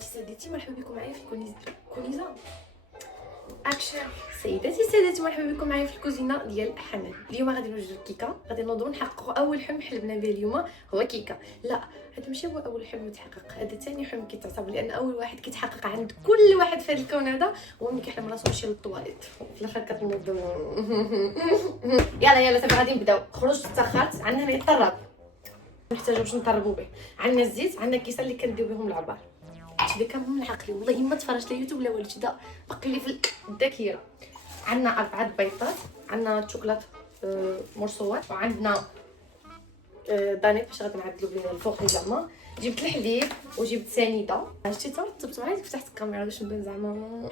سيداتي مرحبا بكم معايا في الكونيزه اكشن. سيداتي مرحبا بكم معايا في الكوزينه ديال حنان. اليوم غادي نوجدوا الكيكه، غادي نوضوا نحققوا اول حلم حلمنا به اليوم هو كيكه. لا، هذا ماشي هو اول حلم يتحقق، هذا ثاني حلم كيتعتبر، لان اول واحد كيتحقق عند كل واحد في هذا الكون هذا هو ملي كيحلم راسو يمشي للطواليت في الاخر كتنوض. يلا صافي غادي نبداو. خرجت تاخرت، عندنا هنا الطراب نحتاجو باش نطربوا به، عندنا الزيت، عندنا كيسان اللي كنديو بهم العبار. هادشي كامل من عقلي والله، ما تفرجت لا يوتيوب لا والو، هذا باقي لي في الذاكره. عندنا 4 بيضات، عندنا الشوكولات مرصوات، وعندنا دانيت باش غادي نعدلو به الفوق زعما. جبت الحليب وجبت سنيده، شتي ترتبت معايا، فتحت الكاميرا باش نبان زعما.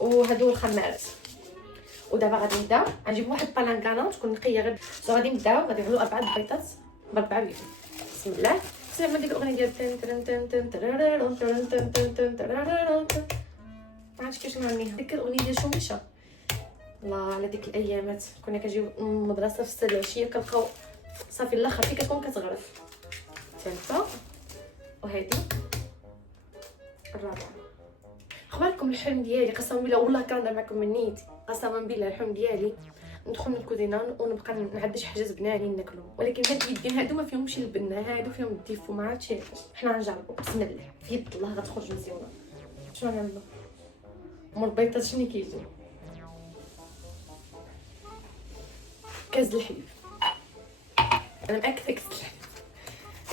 وهادو الخمارات. ودابا غادي نبداو، غنجيب واحد البالانكانا تكون نقيه غير. غادي نبداو، غادي نعملو 4 بيضات ب4 بيض. بسم الله. سمعنا ديك الاغنيه ديال تن تن تن تن ترارارون تن تن تن تن ترارارون. ما عرفتش كيفاش نغنيها، ديك الاغنيه ديال شوميشه. الله على ديك الايامات، كنا كنجيو من المدرسه في 6 العشيه كنلقاو صافي الاخر فين كتكون كتغرف. ثالثه، وهذه الرابعه. اخباركم؟ الحلم ديالي قسما بالله والله كنهضر معكم من نيتي، قسما بالله الحلم ديالي ندخل من الكوزينه ونبقى نعدي شي حاجات بنانين ناكلهم، ولكن هاد اليدين هادو ما فيهمش البنه، هادو فيهم الديفو، ما عرفتش علاش. حنا غنجربوا بسم الله، في يد الله غتخرج مزيونه. شنو نعملوا؟ مول البيضات شنو كيجيو؟ كاس الحليب. انا مأكده كاس الحليب،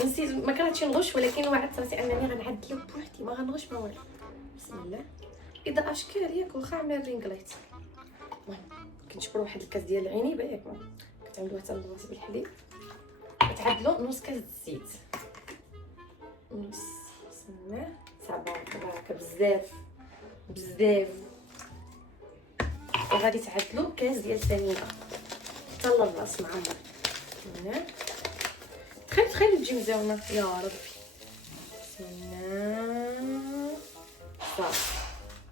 نسيت ما كرهتش نغش، ولكن وعدت راسي انني غنعدلو بوحدي، ما غنغش ما والو. بسم الله. اذا اشكال ياك واخا عامل رينغلايت. المهم كنجبروا واحد الكاس ديال العنيبه ياك كتعملوها حتى للراس بالحليب، كتعدلوا نص كاس الزيت، نص. بسم الله. صعبه تبارك بزاف بزاف. وغادي تعدلوا كاس ديال السنيده حتى للراس معمر. بسم الله. تخيل تجي مزيونه يا ربي. بسم الله. صافي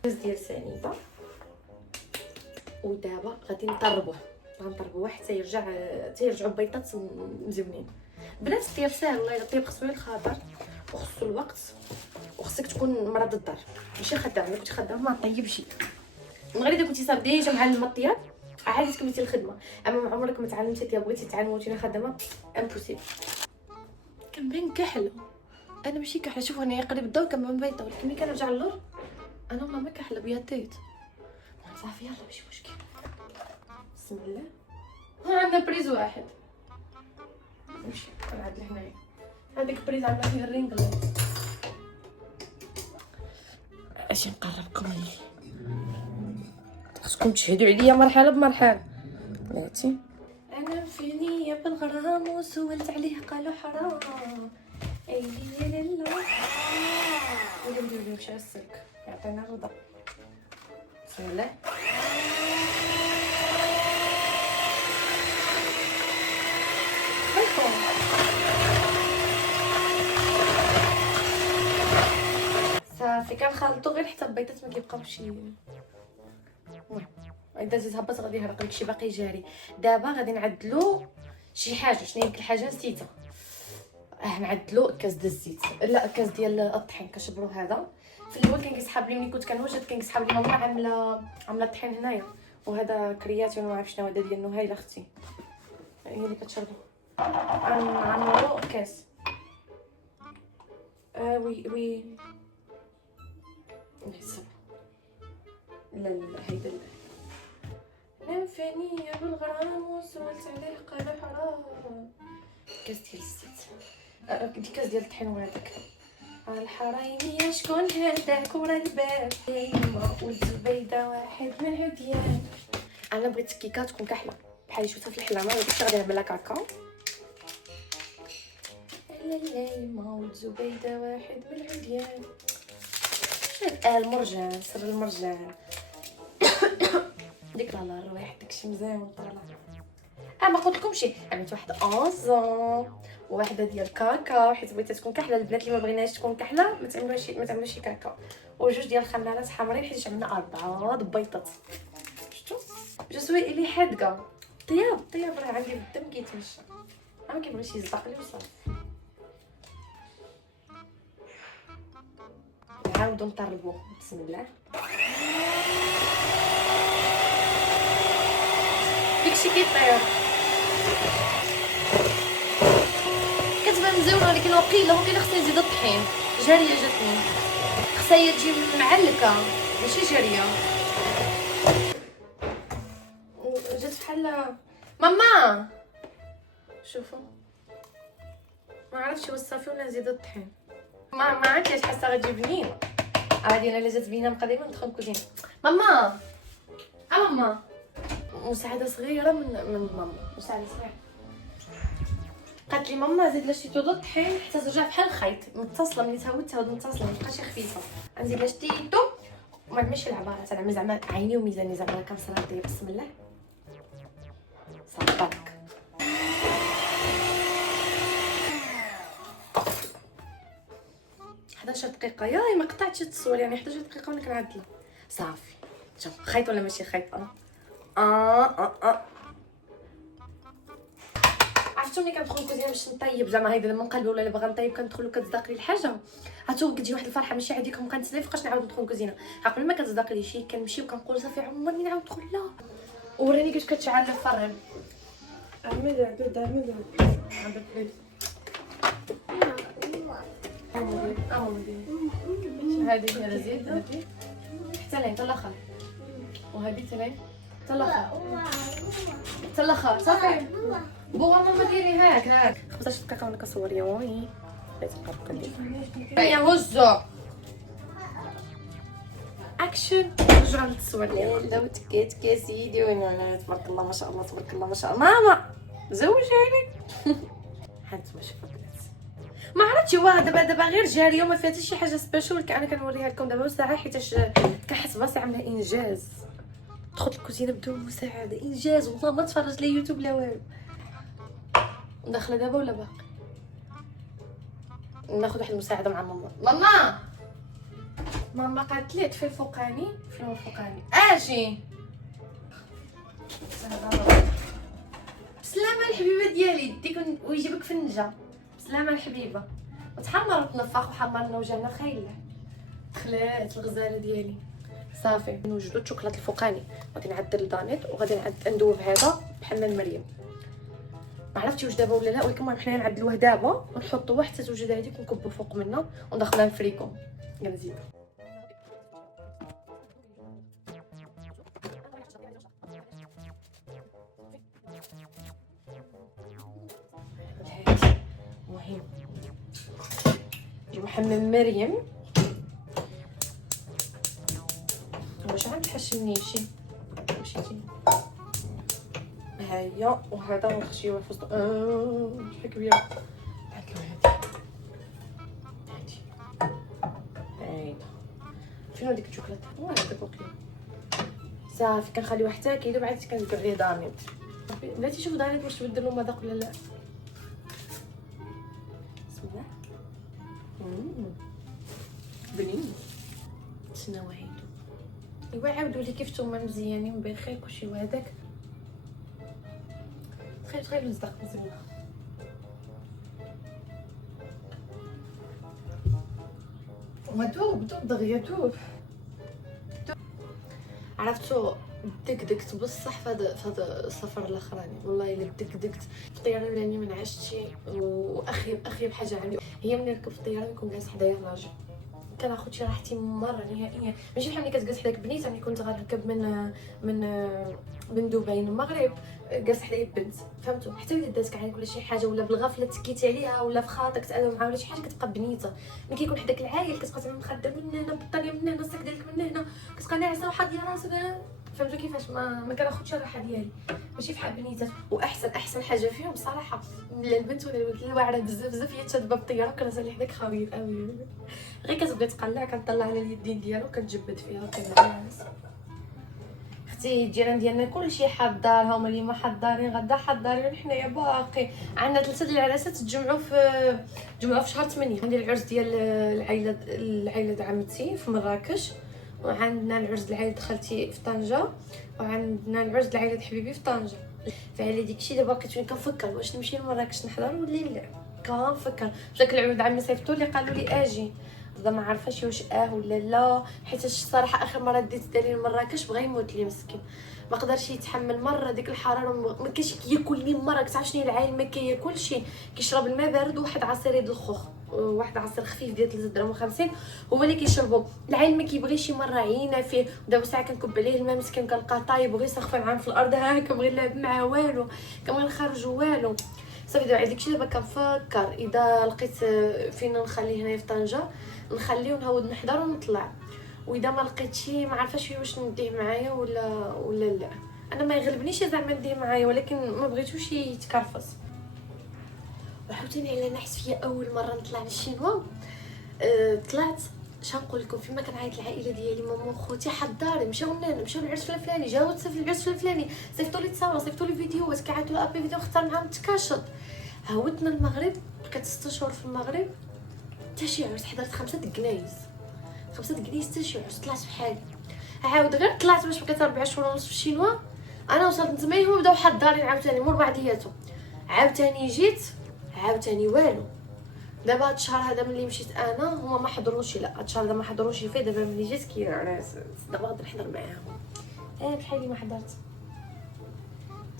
كاس ديال السنيده. ودابا غادي نطربوه حتى يرجعوا بيضات مزيونين. بنات الطياب ساهل والله، الا الطياب خصو غير الخاطر وخصو الوقت، وخصك تكون مرض الدار ماشي خدام. الا كنتي خدام ما طيبش. من غير اذا كنتي صافي ديجا معلمه الطياب عادي تكملتي الخدمه، اما ما عمرك ما تعلمتي الطياب بغيتي تعلمي وانتي خدامه امبوسيبل. كنبان كحله، انا ماشي كحله، شوفوا هنايا قريب الضو كنبان بيضه، ولكن ملي كنرجع للور انا والله ما كحله بياتيت. صافي يلا ماشي مشكل. بسم الله. عندنا بريز واحد، نمشي نعدل هنايا. هذيك بريز عندنا فيها الرينغ. اش نقربكم ليه، خصكم تشهدوا عليا مرحله بمرحله. بلاتي انا فيني بالغرام وسولت عليه قالوا حرام. اي لا نديرو مشى على السلك يعطينا الرضا. بسم الله. صافي كنخلطو غير حتى البيضات ما كيبقاوش. المهم اذا زيد هبط غادي يهرق لك شي باقي جاري. دابا غادي نعدلو شي حاجه. شنو هي ديك الحاجه نسيتها؟ نعدلو كاس ديال الزيت، لا كاس ديال الطحين. كنشبرو هذا في الاول كان كيسحاب لي، ملي كنت كنوجد كان كيسحاب لي ماما عامله الطحين هنايا، وهذا كرياتي وما عرف شنو هذا ديال نهيله اختي هي اللي كتشربو. غنعمرو كاس. وي نحسب. لا هيدا نام فاني بالغرام وسولت عليه قال حرام. كاس ديال الزيت، ديك كاس ديال الطحين وهذاك. الحرايميه شكون هداك ورا الباب يما والزبيده واحد من عديان. انا بغيت الكيكه تكون كحله بحال شفتها في الحلامه، ودابا غادي نعمل لها كاكاو. لا يما والزبيده واحد من عديان. المرجان سر المرجان. ديك لا الروايح داكشي مزيان طالع. ما قلتلكمش عملت واحد اونزون وواحده ديال كاكاو، حيت بغيتها تكون كحله. البنات اللي ما بغيناش تكون كحله ما تعملوش كاكاو. وجوج ديال الخمارات حمرين حيت عندنا 4 بيضات. شفتوا جو سوي اللي حادقه. طياب راه عندي بالدم كيتمشى، ما كيبغيش يصدق لي وصافي. نعاودو نطربوه. بسم الله. داكشي كيطير كتبان مزيونه، ولكن وقيله خصني نزيد الطحين. جاريه جاتني، خصها هي تجي معلكه ماشي جاريه. جات بحال ماما. شوفوا ما عرفتش واش صافي ولا نزيد الطحين. ما عرفتش حاسه غتجي بنينه. عادي انا لازم بينا نبقى ديما ندخل الكوزينه. ماما ماما مساعده صغيره من ماما، مساعده صغيره. قالت لي ماما زيد لها شي طودو الطحين حتى ترجع بحال الخيط متصله. ملي تعاود متصله ما تبقاش خفيفه. نزيد لها شتيتو وما نمشي العباره تاع زعما عيني وميزاني زعما كنصرا دير. بسم الله صافاك. حداش دقيقه ياي ما قطعتش التصوير، يعني 11 دقيقه وانا كنعدلها. صافي شوف خيط ولا ماشي خيط. عرفتو ملي كندخل الكوزينه باش نطيب زعما هيدا لما نقلبوا ولا باغا نطيب كندخل وكتصدق لي الحاجه. عرفتو كتجي واحد الفرحه ماشي عادي. كون كنتسنى فوقاش نعاود ندخل الكوزينه. قبل ما كتصدق لي شي كنمشي وكنقول صافي عمرني نعاود ندخل. لا وراني كيفاش كتشعل الفرن. عمد هادي هي زيد هادي حتى لين حتى الاخر، وهادي حتى لين حتى الاخر حتى الاخر. صافي بوا ماما ديري هاك 15 دقيقه وانا كنصور. يا وي لازم نبقى ندير يا هزو اكشن. رجعوا للتصوير. لا وتكيت يا سيدي. وين تبارك الله ما شاء الله تبارك الله ما شاء الله. ماما زوجيني. هانتوما شوفوا ما عرفتش هو دابا غير جاريه وما فيها حتى شي حاجه سبيشال. انا كنوريها لكم دابا مساعه حيتاش كنحس براسي عامله انجاز. دخلت الكوزينه بدون مساعده انجاز والله. ما تفرج لا يوتيوب لا والو. داخله دابا ولا باقي؟ ناخذ واحد المساعده مع ماما قالت لي طفي الفوقاني. فين الفوقاني؟ اجي بسلامه الحبيبه ديالي. يديك ويجيبك فنجه. بسلامه الحبيبه. وتحمر وتنفخ وحمرنا وجانا خايله. دخلات الغزاله ديالي. صافي نوجدوا الشوكولاط الفوقاني. غادي نعدل الدانيت وغادي ندوب هذا بحمام مريم. ما عرفتش واش دابا ولا لا، ولكن المهم حنا نعدلوه دابا ونحطوه حتى توجد هذيك ونكبوا فوق منه وندخلوها الفريكو. كنزيدو مهم محمم مريم. واش عاد تحشمني شي مشيتي هيا. وهذا نخشيوه في الفستق. شحال كبيره. هادي فين ديك الشوكولاته؟ هذاك وقيل. صافي كنخليوه حتى كيلو بعد كندير عليه دانيت. بلاتي شوف دانيت واش تبدل له مذاق ولا لا. بسم الله. بنين شنو هايدو. ايوا عاودوا لي كيف نتوما مزيانين بخير كلشي. وهذاك تخيلوا نصدق مزيان. ودوب دغيا دوب. عرفتو دكدكت بصح فهاد السفر الاخراني. والله الا دكدكت في الطياره راني ما نعشتش. واخيب حاجه عندي هي ملي نركب في الطياره نكون جالس حدايا الراجل. كناخذ شي راحتي مره نهائيا. ماشي بحال ملي كتجلس حداك بنيته. ملي كنت غنركب من دبي للمغرب جالس حدايا بنت فهمتوا. حتى الا دازك عليك ولا شي حاجه ولا بالغفله تكيتي عليها ولا في خاطرك تاذى معها ولا شي حاجه كتبقى بنيته. ملي كيكون حداك العايل كتبقى زعما مخده من هنا بطانيه من هنا الساك ديالك من هنا كتبقى ناعسه وحاضيه راسك. فهمتوا كيفاش ما كناخذش الراحه ديالي. ماشي بحال بنيتات. واحسن حاجه فيهم صراحه لا البنت ولا الولد الواعره بزاف هي تشد باب الطياره كنهز حداك خاوي قوي. غير كتبغي تقلع كنطلع على اليدين ديالو كتجبد فيها كنعس. اختي الجيران ديالنا كلشي حضارها هما اللي ما حضارين غدا حضارين. حنايا باقي عندنا 3 ديال العراسات تجمعوا في شهر 8. عندي العرس ديال العائله عمتي في مراكش، وعندنا العرس العائله خالتي في طنجه، وعندنا العرس العائله حبيبي في طنجه. فعلى داكشي دابا بقيت كنفكر واش نمشي لمراكش نحضر ولا لا. كنفكر داك العود عمي صيفطوا لي قالوا لي اجي دابا ما عارفاش واش ولا لا، حيت الصراحه اخر مره ديت داري لمراكش بغا يموت لي مسكين، ما قدرش يتحمل مره ديك الحراره، ما كاش كياكل لي مره. كتعرف شنو العائل ما كياكلش، كيشرب الماء بارد وواحد عصير يد الخوخ، واحد عصير خفيف ديال 3 درهم و50 هو اللي كيشربو. العائل ما كيبغيش مره عينا فيه. دابا ساعه كنكب عليه الماء مسكين كنلقاه طايب وغير ساخفين عام في الارض، ها كنبغي نلعب معاه والو، كنبغي نخرجو والو. صافي دابا داكشي دابا كنفكر اذا لقيت فين نخليه هنايا في طنجه نخليه ونهود نحضر ونطلع، واذا ما لقيتش ما عارفاش واش نديه معايا ولا لا. انا ما يغلبنيش زعما نديه معايا، ولكن ما بغيتوش يتكرفص. وعاوتاني على نحس فيا اول مره نطلع للشينوا، طلعت شنقول لكم فيما كنعيط العائله ديالي ماما وخوتي حضاري مشاو العرس الفلاني، جاوت في العرس الفلاني، صيفطوا لي تصاور صيفطوا لي فيديوهات، كيعيطوا لابي فيديو اختار معاهم تكاشط. عاودنا المغرب، بقيت 6 شهور في المغرب، حتى شي عرس حضرت 5 كنايس 5 كنايس حتى شي عرس طلعت بحالي. عاود غير طلعت باش بقيت 4 شهور ونص في الشينوا، انا وصلت نتمايهم وبداو حضارين عاوتاني مور بعضياتهم. عاوتاني جيت عاوتاني والو. دابا هاد الشهر هذا ملي مشيت انا هما ما حضروش، لا هاد الشهر هذا ما حضروش فيه. دابا ملي جيت دابا غادي نحضر معاهم. بحالي ما حضرت.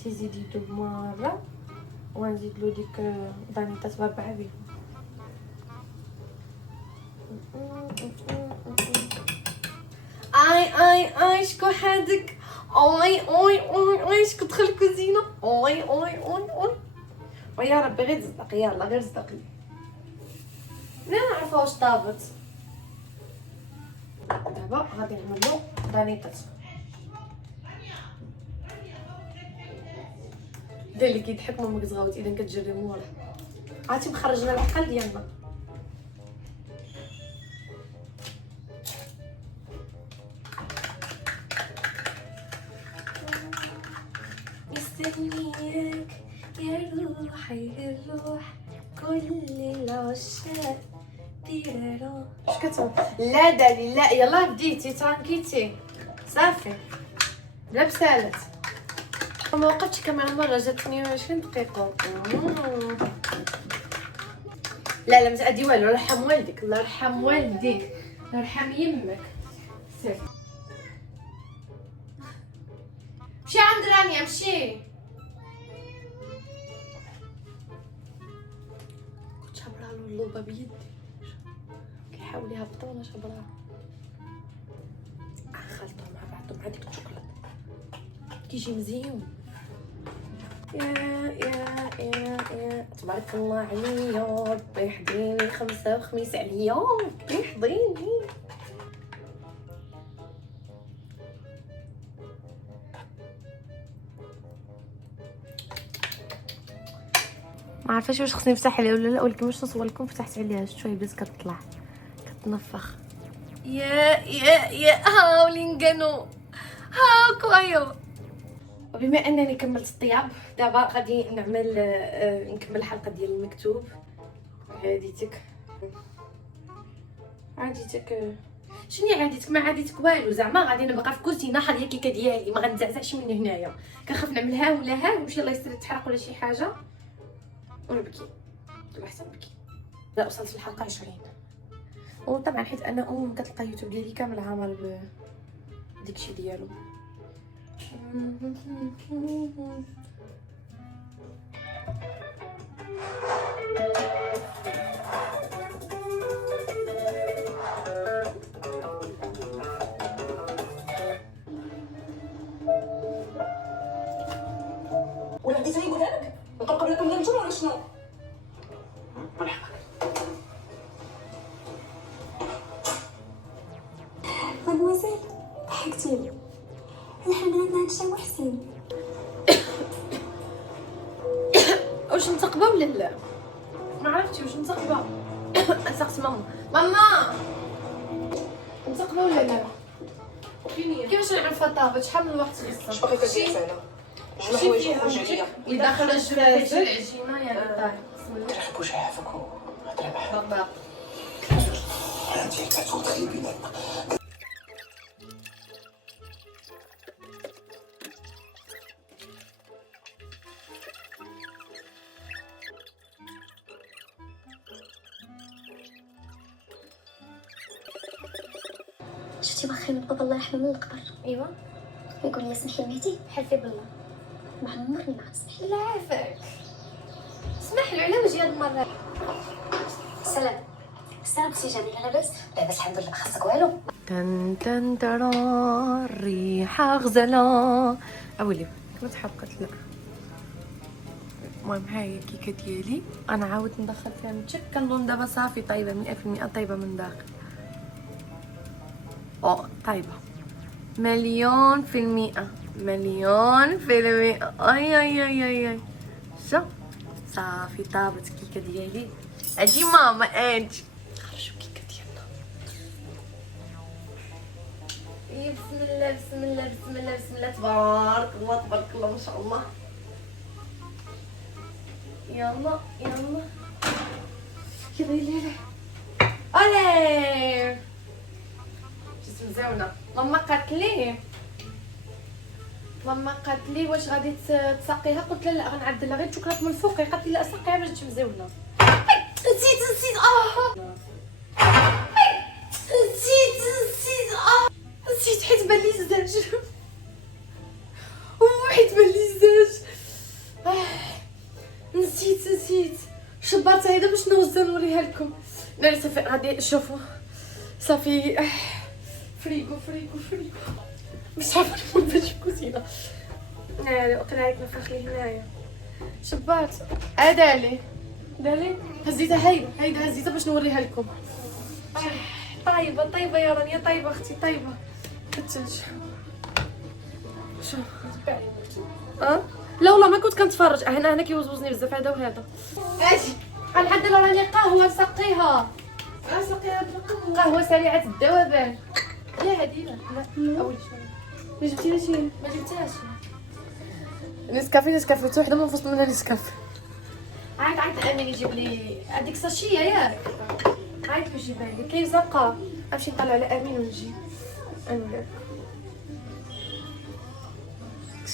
تيزيد يدو بمره ونزيد له ديك بانيطه تبربع بهم. اي شكون حادك؟ اي شكون دخل الكوزينه؟ اي ويا ربي غير تصدق، يلا غير صدقني. لا نعرف واش طابت. دابا غادي نعملو بانيطات. دا اللي كيضحك ماما كتغاوت اذا كتجري مورا. عرفتي مخرجنا العقل ديالنا. مستنياك يا روحي الروح كل العشاق تيرارا. اش كتقول؟ لا دالي لا، يلا بديتي ترانكيتي صافي بلا بسالت. ما وقفتش كاميرا مره، جات 22 دقيقه. لا ما تعدي والو، الله يرحم والديك، الله يرحم والديك، الله يرحم يمك. سير مشي عند رانيا مشي. كنت شابرا له اللوبه بيدي، كيحاول يهبطو وانا شابراها. خلطهم مع بعضهم مع ديك الشوكولاط كيجي مزيون. يا تبارك الله عليا، ربي يحضيني خمسة وخميس عليا، ربي يحضيني. ما عرفاش واش خصني نفتح عليها ولا لا، ولكن باش نصور لكم فتحت عليها شويه بس كتطلع كتنفخ. يا هاولين كانوا هاكو. ايوا وبما انني كملت الطياب دابا غادي نعمل نكمل الحلقه ديال المكتوب. عاديتك شنو عاديتك؟ ما عاديتك والو، زعما غادي نبقى في كوزينه حاضيه كيكه ديالي، ما غنزعزعش من هنايا. كنخاف نعملها ولا ها وشي الله يستر تحرق ولا شي حاجه ونبكي، الله يحسن نبكي. لا وصلت في الحلقه 20 وطبعا حيت انا كتلقى يوتيوب ديالي كامل عامر بديكشي ديالو. ولا بديتي يقولها لك نطلق لكم النجم ولا شنو؟ مدموزيل ضحكتي لي، الحمد لله هادشي محسن. واش نتقبى ولا لا؟ ما عرفتي واش نتقبى. سقت ماما نتقبى ولا لا؟ كيفاش نعرف الطابه؟ شحال من الوقت خصها؟ اش باقي كدير فينا؟ شنو حوايج خرج عليا؟ اذا خرج العجينه يعني طايح. كنحب واش يعافك وهضري معاه. بابا انت كتوضعي بيناتنا. شفتي واخا من بابا الله يرحمه من القبر ايوا يقول لي سمحي لمهدي حلفي بالله. ما عمرني ما غنسمح لا عافاك، اسمح له على وجهي هاد المره. سلام اختي جميله لاباس لاباس الحمد لله خاصك والو تن تن ترى الريحة غزلة. أولي ما تحرقت لا. المهم هاي الكيكة ديالي أنا عاود ندخل فيها نتشك. كنظن دابا صافي طايبة 100% طايبة من داخل. طايبة 100%. 100%. أي أي أي أي أي. شوف صافي طابت الكيكة ديالي. أجي ماما أجي خرجوا الكيكة ديالنا. بسم الله بسم الله بسم الله بسم الله تبارك الله تبارك الله ما شاء الله. يلا يلا يلا يلا الي جيت مزاونه. ماما قالت لي واش غادي تسقيها. قلت لها لا غنعدلها غير شوكولات من الفوق. قالت لي لا سقيها باش تجي مزاونه. نسيت نسيت حيت بان لي الزاج. حيت بان لي الزاج. نسيت شبرت هيدا باش نوزن نوريها لكم. ناري صافي غادي شوفوا صافي. فريغو مش عارفه نكون باش الكوزينه. ناري وقيلا عليك نفخ لي هنايا. شبرت دالي هزيتها. هيدا هزيتها باش نوريها لكم. طيبه يا رانيا طيبه اختي طيبه. كتج شوف لا والله ما كنت كنتفرج. هنا كيوزوزني بزاف هذا وهذا. اجي غنحضر راني قهوه نسقيها. قهوه سريعه الذوبان. لا هادي لا اول شويه ما جبتيهاش. ما جبتهاش نسكافيه حتى وحده ما فصل منها نسكافيه. عيط امين يجيب لي هذيك ساشيه ياك. عيط باش يجيبها لي. كاين زقه نمشي نطلع على امين ونجي. انا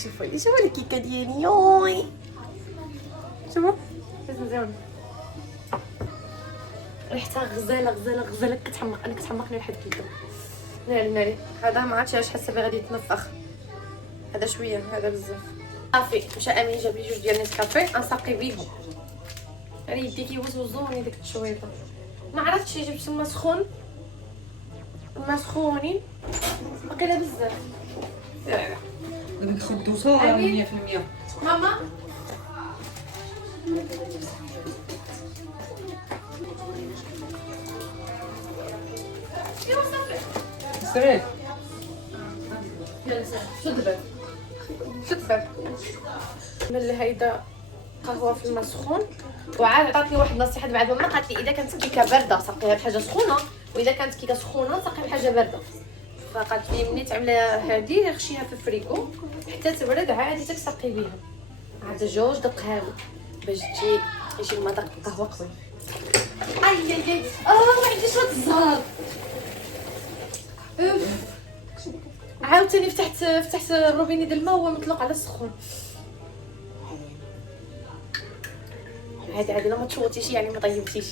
شوفوا الكيكه ديالي. يوي شوفوا مزيان ريحتها غزاله. كتحمقني لحد كيكه. ناري هذا ما عرفتش حاسه بغادي يتنفخ. هذا شويه هذا بزاف. صافي مشى امين جاب لي جوج ديال نسكافيه انسقي بيهم. راه يدي كيوزوزوني ديك الشويطه. ما عرفتش جبت مسخونين باقيلا بزاف. دابا نخدو صوره 100%. ماما سريع شد باب ملي هيدا قهوه في الماء سخون. وعاد عطاتني واحد النصيحه بعد ما قالت لي اذا كانت كيكه بارده سقيها بحاجه سخونه واذا كانت كيكه سخونه سقيها بحاجه بارده. فقالت لي ملي تعملي هذه خشيها في الفريكو حتى تبرد عادي تسقي بها. عاد جوج د قهاوي باش يجي المذاق القهوه قوي. اي ما عنديش هاد الزهر. عاوتاني فتحت الروبيني ديال الماء وهو مطلوق على السخون. عادي ما تشوطيش يعني ما طيبتيش.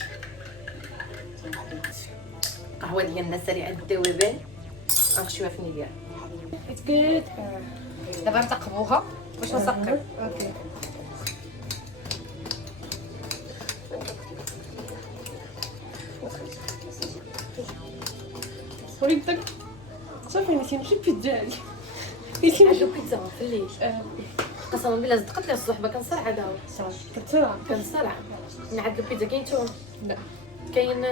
قهوه ديالنا سريعه الذوبان غنخشيوها في النيدير. حيت دابا نتقبوها باش نسقيو. اوكي وريتك صافي نسيت نمشي بيتزا. عندو بيتزا في الليل. قسما بالله صدقت لي الصحبه كنصرع دابا. كنصرع نعدلو بيتزا. كاين توم لا كاين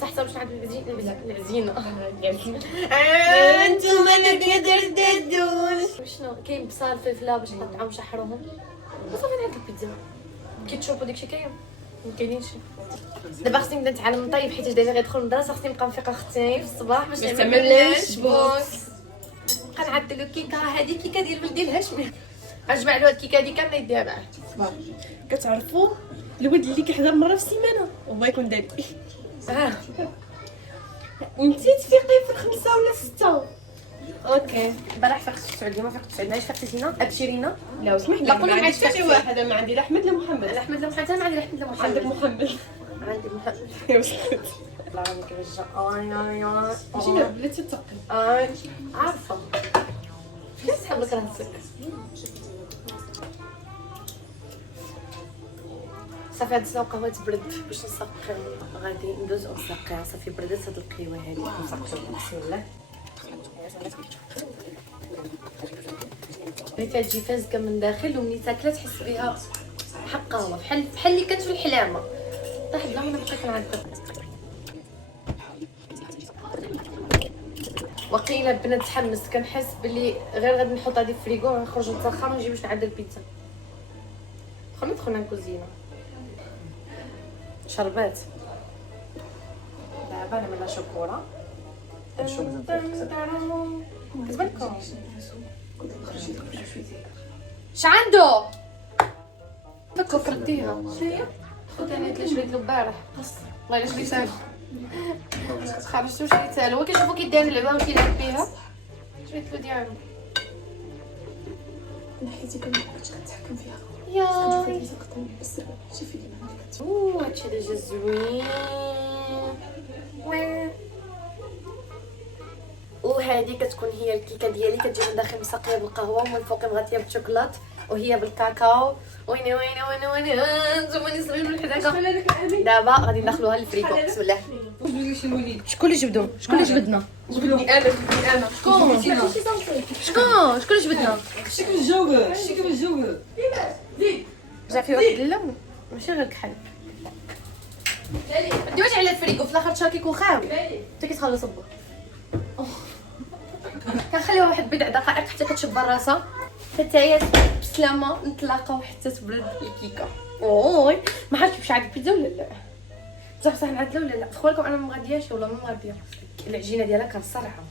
صح باش نعدلو العزينه. انتوما اللي كدرددون شنو كاين بصل فلفله باش نقطعهم نشحروهم وصافي نعدلو بيتزا. كي تشوفوا داكشي كاين ما كاينينش. دابا خصني نبدا نتعلم نطيب حيت دابا غيدخل للمدرسه. خصني نبقى نفيق اختي في الصباح باش نعمل لانش بوكس. نبقى نعدلو كيكه. هذه كيكه ديال ولدي الهاشمي. غنجمع له هاد الكيكه هادي كامله يديها معاه. كتعرفوا الولد اللي كيحضر مره في السيمانه والله يكون داري. وانتي تفيقي في 5 ولا 6. اوكي البارح فقت 9 اليوم فقت 9. علاش فقتينا ابشرينا؟ لا وسمح لي لا قولوا ما معايا عنديش حتى واحد. انا ما عندي لا احمد لا محمد. احمد لا محمد. انا عندي احمد لا محمد. عندك محمد. عندي محمد. يا وسكت. راني كيفاش جا اي ماشي لا بلاتي تقل. عارفه كيف تحب لك راسك صافي هاد الساعه قهوه تبرد باش نسقي غادي ندوز ونسقيها صافي بردت هاد القهوه هادي نسقيها بسم الله ريتها تجي فازكه من داخل ومني تاكلها تحس بها حق قهوه بحال اللي كانت في الحلامه طاح بلا ما نبقى كنعذب وقيله بنات تحمست كنحس بلي غير غادي نحط هذه في الفريغو ونخرج نسخن ونجي باش نعدل البيتزا دخلنا الكوزينه شربات دابا نعملها شوكولا كتبانكم اش عنده فكو فرديها شنو خذ انا اللي شريت له البارح والله الا شريتها له خرجت وشريتها له هو كيشوفو كيدير اللعبه وكيلعب بيها شريت له ديالو نحيتي كنت كنتحكم فيها يا كنت كتقطع بس شوفي لي ما كنت اوه هادشي ديجا زوين وهذه كتكون هي الكيكه ديالي كتجي من داخل مسقيه بالقهوه ومن فوق مغطيه بالشوكولات وهي بالكاكاو وين نتوما اللي صغيرين الحداقه دابا غادي ندخلوها للفريكو بسم الله شكون اللي جبدو شكون اللي جبدنا انا شكون اللي جبدنا شكل الجو جا في واحد لا ماشي غير كحل ديوش على الفريكو في الاخر شا كيكون خاوي انت كتخلص صبو كنخليوها واحد بضع دقائق حتى كتشبر راسها حتى هي بسلامه نتلاقاو حتى تبرد الكيكه اوي ما عرفتش واش عاد البيتزا ولا لا بصح نعدلها ولا لا فخولكم انا ما غادياش ولا ما غاديه العجينه ديالها كنصرعها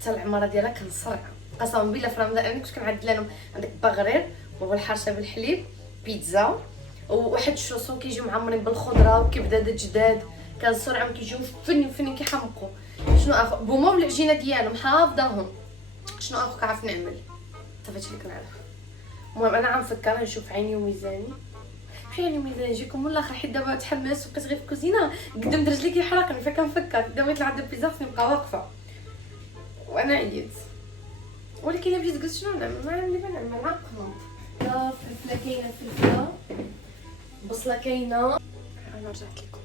حتى العماره ديالها كنصرعها قسما بالله في رمضان انا كنت كنعدل لهم عندك باغرير والحرشه بالحليب بيتزا وواحد الشوسون كيجيو معمرين بالخضره وكبده جداد كنصرعهم كيجيو فنين كيحمقوا شنو اخو بوما والعجينه ديالهم حافظاهم شنو اخو كنعرف نعمل صافي هادشي اللي كنعرف المهم انا عم فكر نشوف عيني وميزاني ماشي عيني وميزاني نجيكم من الاخر حيت دابا تحمس وبقيت غير في الكوزينه قدام رجلي كيحرقني فكنفكر دابا يطلع عند البيتزا خصني نبقى واقفه وانا عييت ولكن الا بجيت قلت شنو نعمل ما نعمل ما نعمل نعقم لا فلفله كاينه فلفله بصله كاينه انا رجعت لكم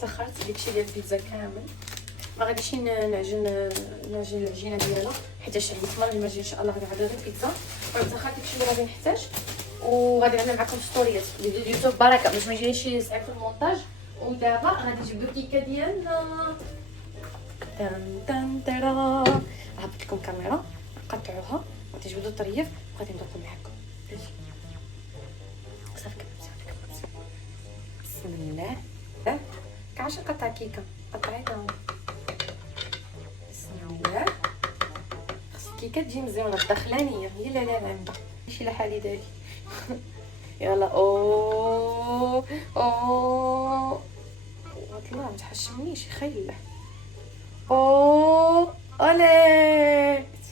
تاخرت داكشي ديال البيتزا كامل ما غاديش نعجن العجينه ديالها حيت عييت المره اللي جايه ان شاء الله غادي نعمل غير بيتزا تاخرت داكشي اللي غادي نحتاج وغادي نعمل معكم ستوريات فيديو اليوتيوب بركه باش ما يجينيش صعيب في المونتاج ودابا غادي نجيب الكيكه ديالنا تن ترا هبط لكم كاميرا قطعوها غادي نجبدو الطريف وغادي ندوقو معكم صافي بسم الله كعش قطع كيكه قطعيها بسم الله خص الكيكه تجي مزيانه الدخلانيه هي اللي عليها العمده ماشي لحالي داري يلا اوه والله ما تحشمنيش يخيل اوه اليكت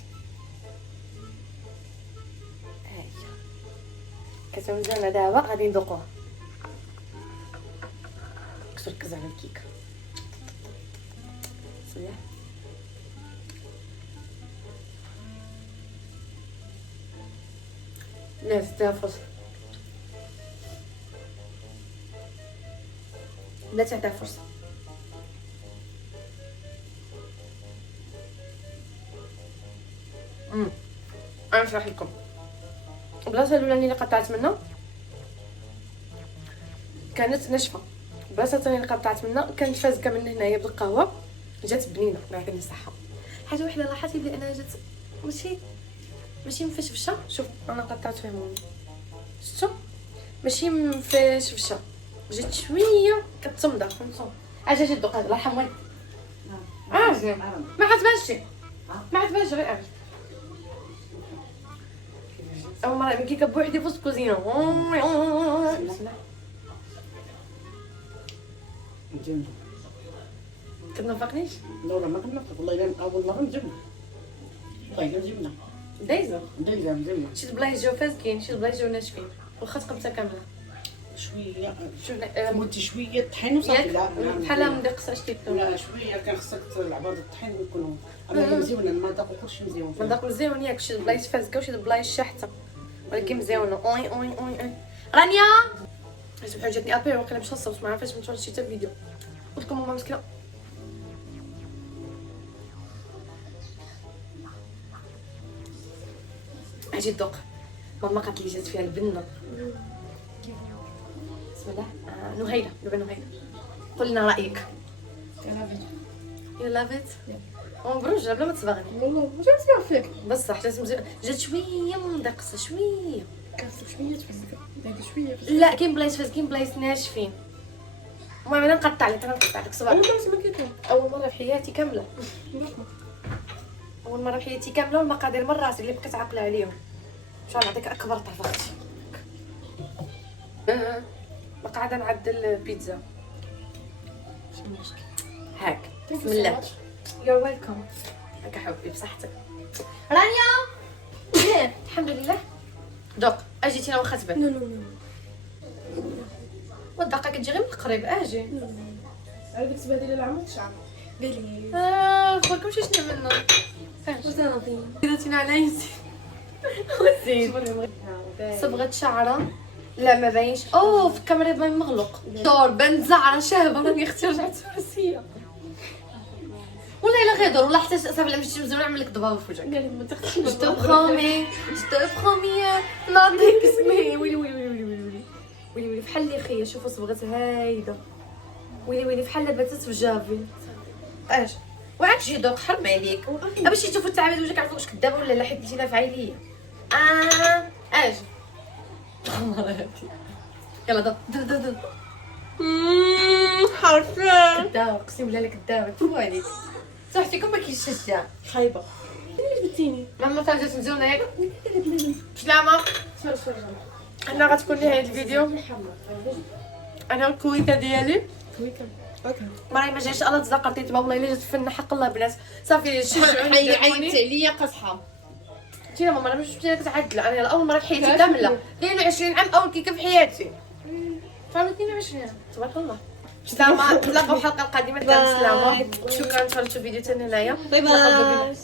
هاي كتبقى مزيانه دابا غادي ندوقوها ركز على الكيكه صحيح لا تتنافس لا تعطيها فرصه انا نشرح لكم البلاصه الاولانيه اللي قطعت منها كانت ناشفه البلاصه الثانيه اللي قطعت منها كانت فازكه من هنايا بالقهوه جات بنينه ما عندي صحه حاجه وحده لاحظت بلي انا جات ماشي مفشفشه شوف انا قطعت فيها موني شفتوا ماشي مفشفشه جات شويه كتصمده فهمتوا اجي دوق هذا الله يرحم والدي ما عتبانش غير اجي اول مره كيكه بوحدي في الكوزينه كتنافقنيش لا ما كنافق والله الا اول مره نجبنا والله الا جبنا دايزه مزيان شي بلايص جاو فازكين شي بلايص جاو ناشفين واخا تقبتها كامله شويه شوفنا مدي شويه طحين وصافي. لا بحال مدقسه شتي الثوم. لا شويه كان خصك العباد الطحين يكونوا اما مزيونه المذاق وكلشي مزيون. مذاق مزيون ياك، شي بلايص فازكه وشي بلايص شحته، ولكن مزيونه. اوي اوي اوي اوي رانيا سبحان جاتني ابي وقيلا مش هصوت، ما عرفتش نتفرج شي حتى فيديو. قلت لكم ماما مسكينه. اجي دوق. ماما قالت لي جات فيها البنه. بسم الله. نهيله لبنى نهيله، قول لنا رايك. يو لاف ات. مبروك بلا ما تصبغني والله مش عارفه فيك. بصح جات مزيان، جات شويه مدقسه شويه. كنت شويه تفزك داير شويه. لا كاين بلايص فاز كاين بلايص ناشفين. المهم انا نقطع لك صباح. اول مره سمعت كيف. اول مره في حياتي كامله، اول مره في حياتي كامله، والمقادير من راسي اللي بقيت عاقله عليهم. مش نعطيك اكبر طرف اختي. قاعده نعدل البيتزا. هاك بسم الله. يور ويلكم. هاك حبي بصحتك. رانيا زين الحمد لله. دوق اجيتينا واخا تبان. نو نو نو والدقه كتجي غير من القريب. اجي عرفتك تبادلي العمود شعر بالي. خوكم شي شنو منه. وزنطي زيدتينا على يزيد. وزيد صبغه شعره. لا ما باينش. اوه في الكاميرا باين مغلق. دور بان زعره شاهبه. راني اختي رجعت فارسيه والله الا غير دور والله حتى صافي لا مشيتي مزيان نعمل لك ضبابه في وجهك. قال لي ما تاخذش جو برومي نعطيك اسمي. ويلي ويلي ويلي ويلي ويلي ويلي ويلي بحال اللي خيا. شوفوا صبغتها هايده. ويلي ويلي بحال باتت في جافي. اش وعاك جي دوق حرم عليك. باش تشوفوا التعابير وجهك عرفوا واش كدابه ولا لا، حيت ديتينا فعيليه. اش يلا دوق دوق حرفان كدابه اقسم بالله كدابه. تفوا عليك صحتكم ما كاينش الشجاع. خايبه. اللي جبتيني ماما تاجت مزيونه ياك. سلامه. انا غتكون نهايه الفيديو. انا الكويته ديالي مريم ما جايش. الله تزقرتي تبا والله الا جات فينا حق الله بنات. صافي شجعوني عيطت عليا قصحه. جينا ماما انا مش جبتي كتعدل. انا اول مره في حياتي كامله 22 عام اول كيكه في حياتي. فهمت 22 تبارك الله. سلامه. نتلاقاو الحلقه القادمه. سلامه. شكرا تفرجتوا الفيديو حتى هنايا. باي باي.